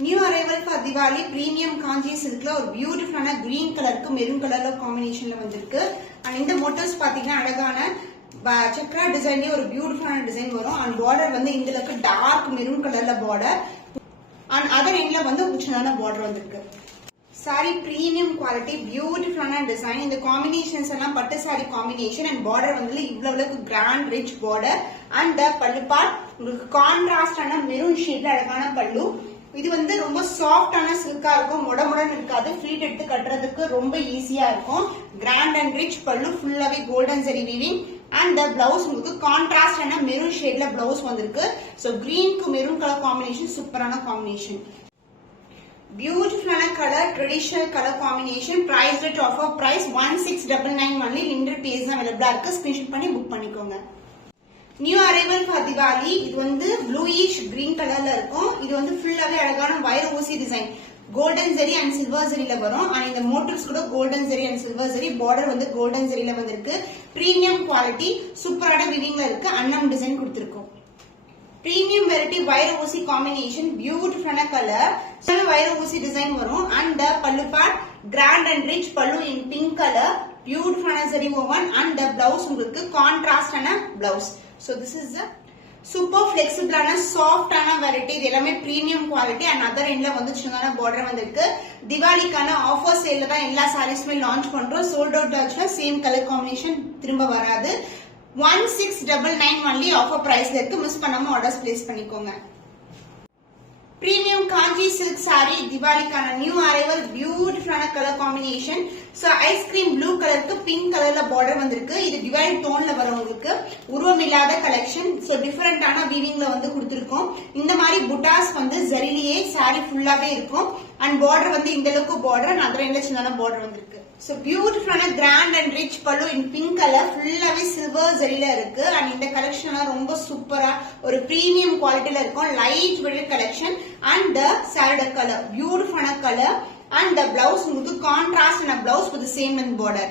New arrival for Diwali premium kanji silkல ஒரு பியூட்டிஃபுல்லான green கலருக்கு மெரூன் கலர்ல காம்பினேஷன்ல வந்திருக்கு. and இந்த மோட்டிவ்ஸ் பாத்தீங்கன்னா அழகான சக்கரா டிசைன்லயே ஒரு பியூட்டிஃபுல்லான டிசைன் வரும். and border வந்து இந்த அளவுக்கு டார்க் மெரூன் கலர்ல border and அதர் எண்ட்ல வந்து சின்னதான border வந்திருக்கு. saree premium quality beautiful design. இந்த combinations எல்லாம் பட்டு saree combination and border வந்து இவ்வளவுக்கு grand rich border and the pallu part உங்களுக்கு contrast ஆன maroon shade அழகான பல்லு. இது வந்து ரொம்ப சாஃப்டான சில்கா இருக்கும், மொடமொடன்னு இருக்காது, ஃப்ளீட் எடுத்து கட்டுறதுக்கு ரொம்ப ஈஸியா இருக்கும். கிராண்ட் அண்ட் ரிச் பல்லு, ஃபுல்லாவே golden zari weaving and the blouse உங்களுக்கு கான்ட்ராஸ்ட் ஆன மெரூன் ஷேட்ல blouse வந்திருக்கு. so green க்கு மெரூன் கலர் காம்பினேஷன் சூப்பரான காம்பினேஷன். பியூட்டிஃபுல்லான colour, traditional colour combination. Price rate offer price 1699 only. Limited piece அவைலபிளா இருக்கு. ஸ்கிரீன்ஷாட் பண்ணி புக் பண்ணிக்கோங்க. New arrival for Diwali. இது வந்து ப்ளூயிஷ் கிரீன் கலர்ல இருக்கும். இது வந்து ஃபுல்லாவே அழகான வைர ஊசி design, golden zari and silver ஜெரியில வரும். அண்ட் இந்த மோட்டிவ்ஸ் கூட golden zari and silver zari, border வந்து கோல்டன் ஜெரியில வந்திருக்கு. பிரீமியம் குவாலிட்டி, சூப்பரான விவிங்ல இருக்கு. அன்னம் டிசைன் கொடுத்திருக்கோம். பிரீமியம் வெரைட்டி வைர ஊசி காம்பினேஷன், பியூட்டிஃபுல்லான கலர், வைர ஊசி டிசைன் வரும். And the pallu part grand and rich pallu in pink colour, பியூட்டிஃபுல்லான ஜெரி ஓவன். அண்ட் த பிளவுஸ் உங்களுக்கு கான்ட்ராஸ்டான blouse. so this is the super flexible ஆன soft ஆன variety. இது எல்லாமே premium quality and other endல வந்து சின்னதான border வந்திருக்கு. திவாலிக்கான ஆஃபர் சேல்ல தான் எல்லா சாரீஸ்மே லான்ச் பண்றோம். sold out ஆச்சுனா சேம் கலர் காம்பினேஷன் திரும்ப வராது. 1699 only ஆஃபர் பிரைஸ்ல இருக்கு. மிஸ் பண்ணாம ஆர்டர்ஸ் பிளேஸ் பண்ணிக்கோங்க. Premium Kanchi silk sorry, திவாலிக்கான new arrival, பியூட்டிஃபுல்லான colour combination. So ice cream blue கலருக்கு பிங்க் கலர்ல பார்டர் வந்திருக்கு. இது டிவைட் டோன்ல வரும் உங்களுக்கு. உருவம் இல்லாத கலெக்ஷன். சோ டிஃபரெண்டான வீவிங்ல வந்து கொடுத்திருக்கோம். இந்த மாதிரி புட்டாஸ் வந்து ஜரிலியே சாரி ஃபுல்லாவே இருக்கும். அண்ட் பார்டர் வந்து இந்த அளவுக்கு பார்டர் அண்ட் அதர் எண்ட்ல சின்ன பார்டர் வந்திருக்கு. சோ பியூட்டிஃபுல்லான grand and rich pallu in pink colour, ஃபுல்லாவே சில்வர் ஜரில இருக்கு. அண்ட் இந்த கலெக்ஷன் ரொம்ப சூப்பரா ஒரு பிரீமியம் குவாலிட்டில இருக்கும். Light weight collection. And the சாரியோட கலர் பியூட்டிஃபுல்லான கலர். and the blouse உங்களுக்கு contrast and a blouse with the same length border.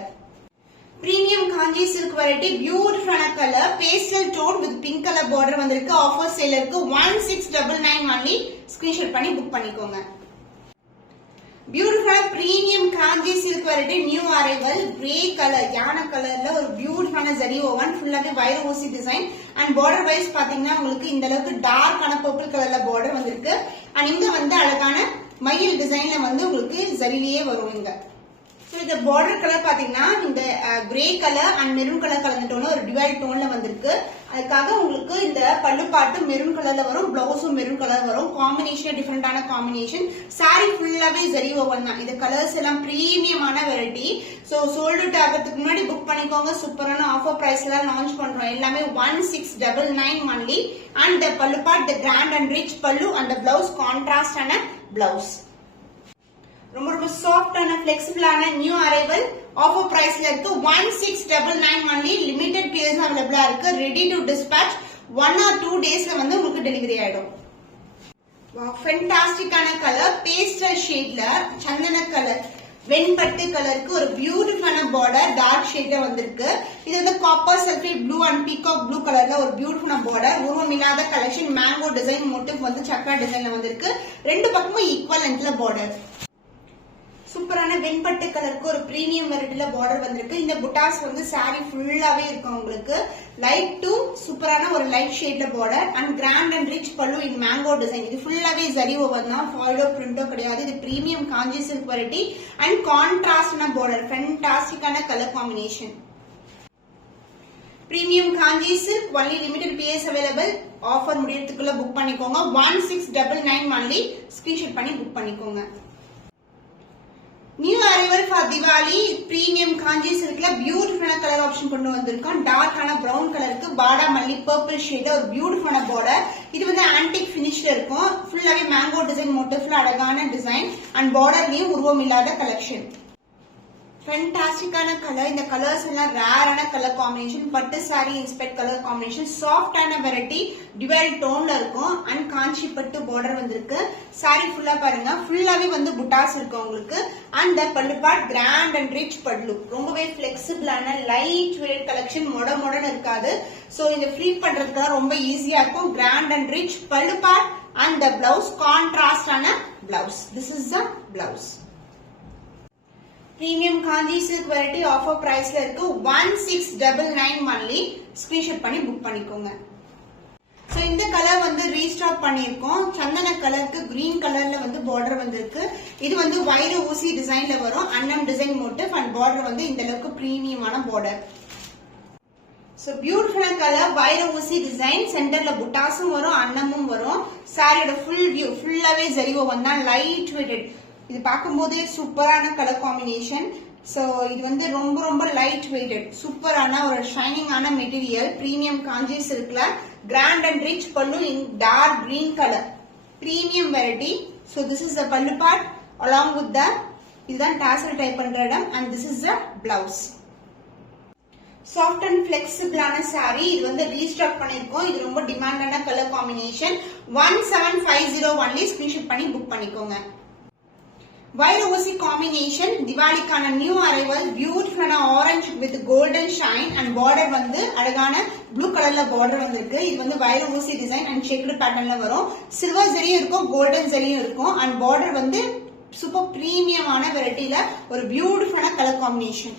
Premium kanji silk variety, beautiful color, pastel tone with pink color border வந்திருக்கு. Offer sale இருக்கு. 1699 only. Screenshot பண்ணி book பண்ணிக்கோங்க. Beautiful premium kanji silk variety, new arrival, grey color, யான கலர்ல ஒரு பியூட்டிஃபுல்லான zari oven, ஃபுல்லாவே வைர ஊசி டிசைன். அண்ட் border வைஸ் பாத்தீங்கன்னா உங்களுக்கு இந்த அளவுக்கு டார்க்கான பர்பிள் கலர்ல border வந்திருக்கு. அண்ட் இங்க வந்து அழகான மயில் டிசைன்ல வந்து உங்களுக்கு ஜரிலியே வரும் இங்க. சோ இந்த பார்டர் கலர் பாத்தீங்கன்னா இந்த grey colour and maroon colour கலந்துட்டோம்னா ஒரு டிவைட் டோன்ல வந்திருக்கு. அதுக்காக உங்களுக்கு இந்த பல்லு பாட்டு மெரூன் கலர்ல வரும், பிளவுஸும் மெரூன் கலர் வரும். காம்பினேஷன் டிஃபரெண்டான காம்பினேஷன். சாரி ஃபுல்லாவே ஜரி ஓவன் தான். இந்த கலர்ஸ் எல்லாம் பிரீமியமான வெரைட்டி. சோ சோல்ட் அவுட் ஆகிறதுக்கு முன்னாடி புக் பண்ணிக்கோங்க. சூப்பரான ஆஃபர் பிரைஸ்ல லான்ச் பண்றோம். எல்லாமே 1699 only. And the pallu part the grand and rich pallu and the blouse contrast ஆன பிளவுஸ். ரொம்ப ரொம்ப சாஃப்டான ஃபிளெக்சிபிளான நியூ அரைவல், ஆஃபர் பிரைஸ்ல இருக்கு. 1699 only. லிமிடெட் பீரியட்ஸ் அவைலபிளா இருக்கு. Ready to dispatch. 1 or 2 டேஸ்ல வந்து உங்களுக்கு டெலிவரி ஆயிடும். ஃபென்டாஸ்டிக்கான கலர், பேஸ்டல் ஷேட்ல சந்தன கலர், வெண்பட்டு கலருக்கு ஒரு பியூட்டிஃபுல்லான பார்டர் டார்க் ஷேட்ல வந்திருக்கு. இது வந்து copper sulphate blue and peacock blue கலர்ல ஒரு பியூட்டிஃபுல்லான பார்டர். உருவம் இல்லாத கலெக்ஷன், மேங்கோ டிசைன் மோட்டிவ் வந்து சக்ரா டிசைன்ல வந்திருக்கு. ரெண்டு பக்கமும் ஈக்குவல் லென்த்ல பார்டர். சூப்பரான வெண்பட்டு கலருக்கு ஒரு பிரீமியம் வெரைட்டில பார்டர் வந்திருக்கு. இந்த புட்டாஸ் வந்து சாரி ஃபுல்லாவே இருக்கும் உங்களுக்கு. லைட் டு சூப்பரான ஒரு லைட் ஷேட்ல border and grand and rich pallu in mango design. இது ஃபுல்லாவே ஜரி ஓவர் தான், ஃபாயிலோ பிரிண்டோ கிடையாது. இது premium Kanchi silk variety and கான்ட்ராஸ்டான பார்டர். ஃபென்டாஸ்டிக்கான colour combination. Premium Kanchi silk, only limited piece available. Offer முடியறதுக்குள்ள புக் பண்ணிக்கோங்க. 1699 only. ஸ்கிரீன்ஷாட் பண்ணி புக் பண்ணிக்கோங்க. New arrival for Diwali, premium Kanchi சில்க்ல பியூட்டிஃபுல்லான கலர் ஆப்ஷன் கொண்டு வந்திருக்கோம். டார்க்கான பிரவுன் கலருக்கு பாடா மல்லி பர்பிள் ஷேட் ஒரு பியூட்டிஃபுல்லான பார்டர். இது வந்து ஆன்டிக் பினிஷ்ல இருக்கும். ஃபுல்லாவே மேங்கோ டிசைன் மோட்டிவ்ல அழகான டிசைன் அண்ட் பார்டர்லயும் உருவம் இல்லாத கலெக்ஷன். ஃபென்டாஸ்டிக்கான கலர். இந்த கலர்ஸ் எல்லாம் ரேரான கலர் காம்பினேஷன். பட்டு சாரி இன்ஸ்பெக்ட் கலர் காம்பினேஷன். சாஃப்டான வெரைட்டி, டிவைட் டோன்ல இருக்கும். அண்ட் காஞ்சி பட்டு பார்டர் வந்திருக்கு. சாரி ஃபுல்லா பாருங்க, ஃபுல்லாவே வந்து புட்டாஸ் இருக்கு உங்களுக்கு. அண்ட் பல்லு பார்ட் கிராண்ட் அண்ட் ரிச் பல்லு. ரொம்பவே பிளெக்சிபிளான லைட் வெயிட் கலெக்ஷன், மொடன்னு இருக்காது. சோ இந்த ஃபிளீட் பண்றதுக்கு ரொம்ப ஈஸியா இருக்கும். கிராண்ட் அண்ட் ரிச் பல்லு part and the blouse contrast ஆன blouse. This is the blouse. Premium Kanji silk variety offer priceல இருக்கு 1699 only. Screenshot பண்ணி book பண்ணிக்கோங்க. So இந்த கலர் வந்து ரீஸ்டாக் பண்ணிருக்கோம். சந்தன கலருக்கு கிரீன் கலர்ல வந்து பார்டர் வந்திருக்கு. இது வந்து வைர ஊசி டிசைன்ல வரும். அன்னம் டிசைன் மோட்டிவ் அண்ட் பார்டர் வந்து இந்த அளவுக்கு பிரீமியமான பார்டர். So பியூட்டிஃபுல்லான கலர் வைர ஊசி டிசைன் சென்டர்ல புட்டாஸும் வரும் அன்னமும் வரும். சாரியோட ஃபுல் வியூ ஃபுல்லாவே ஜரிவோ வந்தா லைட் வெயிட்டட். இது பார்க்கும்போதே சூப்பரான கலர் காம்பினேஷன். So இது வந்து ரொம்ப ரொம்ப லைட் வெயிட்டட் சூப்பரான ஒரு ஷைனிங்கான மெட்டீரியல் பிரீமியம் காஞ்சி சில்க்ல grand and rich pallu in dark green color premium variety. So this is the pallu part along with the idan tassel type பண்ற இடம் and this is the blouse. Soft and flexible ஆன saree இது வந்து restock பண்ணிருக்கோம். இது ரொம்ப டிமாண்டான colour combination 1750 only. Screenshot பண்ணி book பண்ணிக்கோங்க. வைர ஊசி காம்பினேஷன் திவாலிக்கான நியூ அரைவல் பியூட்டிஃபுல்லான orange with golden shine and border வந்து அழகான ப்ளூ கலர்ல பார்டர் வந்திருக்கு. இது வந்து வைர ஊசி டிசைன் அண்ட் செக்டு பேட்டர்ன்ல வரும். சில்வர் ஜரியும் இருக்கும் கோல்டன் ஜரியும் இருக்கும் அண்ட் பார்டர் வந்து சூப்பர் பிரீமியமான வெரைட்டில ஒரு பியூட்டிஃபுல்லான colour combination.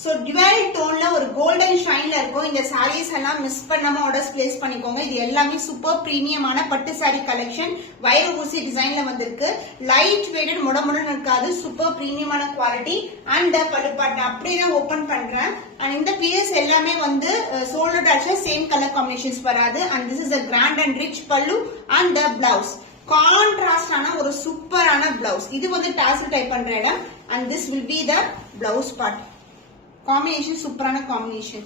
So dual tone ல ஒரு கோல்டன் ஷைன்ல இருக்கும். இந்த sarees எல்லாம் மிஸ் பண்ணாம ஆர்டர்ஸ் பிளேஸ் பண்ணிக்கோங்க. இது எல்லாமே சூப்பர் பிரீமியமான பட்டு saree கலெக்ஷன் வைர ஊசி டிசைன்ல வந்திருக்கு. லைட் வெயிட்டட் முடமுடன் இருக்காது சூப்பர் பிரீமியமான குவாலிட்டி அண்ட் பல்லு பார்ட் அப்படியே தான் ஓபன் பண்றேன். அண்ட் இந்த பீஸ் எல்லாமே வந்து சோல்டர் டாட்ல சேம் கலர் காம்பினேஷன்ஸ் வராது. And this is a grand and rich பல்லு and the blouse கான்ட்ராஸ்ட் ஆன ஒரு சூப்பரான பிளவுஸ். இது வந்து டாசல் டைப் பண்ற இடம் and this will be the blouse part. Combination சூப்பரான காம்பினேஷன்.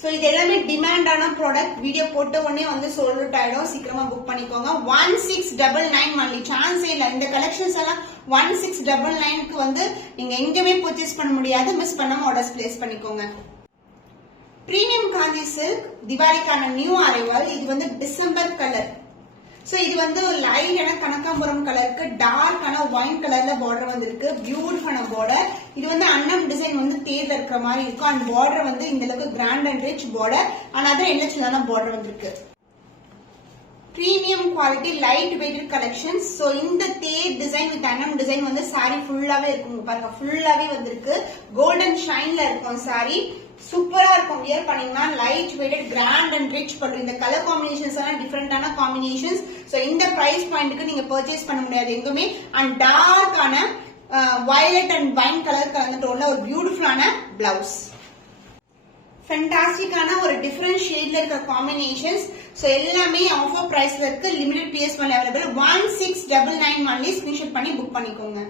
சோ இது எல்லாமே டிமாண்டான ப்ராடக்ட். வீடியோ போட்ட உடனே வந்து சோல்ட் அவுட் ஆயிடும். சீக்கிரமா புக் பண்ணிக்கோங்க. 1699 only. சான்ஸே இல்ல. இந்த கலெக்ஷன்ஸ் எல்லாம் 1699க்கு வந்து நீங்க எங்கேயுமே பர்ச்சேஸ் பண்ண முடியாது. மிஸ் பண்ணாம ஆர்டர்ஸ் பிளேஸ் பண்ணிக்கோங்க. Premium Kanchi silk திவாலிக்கான new arrival. இது வந்து டிசம்பர் கலர். சோ இது வந்து லைட்டான கனகாம்பரம் கலருக்கு டார்க்கான ஒயின் கலர்ல பார்டர் வந்திருக்கு. பியூட்டிஃபுல்லான பார்டர். இது வந்து அன்னம் டிசைன் வந்து தேர்ல இருக்கிற மாதிரி இருக்கும். அண்ட் பார்டர் வந்து இந்த அளவுக்கு grand and rich border and other என்எச்லான பார்டர் வந்திருக்கு. Premium quality light weighted collection. So இந்த தேர் டிசைன் வித் அன்னம் டிசைன் வந்து சாரி ஃபுல்லாவே இருக்கும். பாருங்க ஃபுல்லாவே வந்திருக்கு. கோல்டன் ஷைன்ல இருக்கும் சாரி. சூப்பரா இருக்கும். வியர் பண்ணீங்கன்னா light weighted grand and rich pallu. இந்த கலர் காம்பினேஷன்ஸ் எல்லாம் டிஃபரெண்டான காம்பினேஷன்ஸ். சோ இந்த பிரைஸ் பாயிண்ட்க்கு நீங்க பர்ச்சேஸ் பண்ண முடியாது எங்குமே. அண்ட் டார்க்கான வயலட் அண்ட் வைன் கலர் கலந்த டோன்ல ஒரு பியூட்டிஃபுல்லான பிளவுஸ். ஃபேண்டாஸ்டிக்கான ஒரு டிஃபரெண்ட் ஷேட்ல இருக்க காம்பினேஷன்ஸ். சோ எல்லாமே ஆஃபர் பிரைஸ்ல இருக்கு. Limited piece available 1699 only. Screenshot பண்ணி புக் பண்ணிக்கோங்க.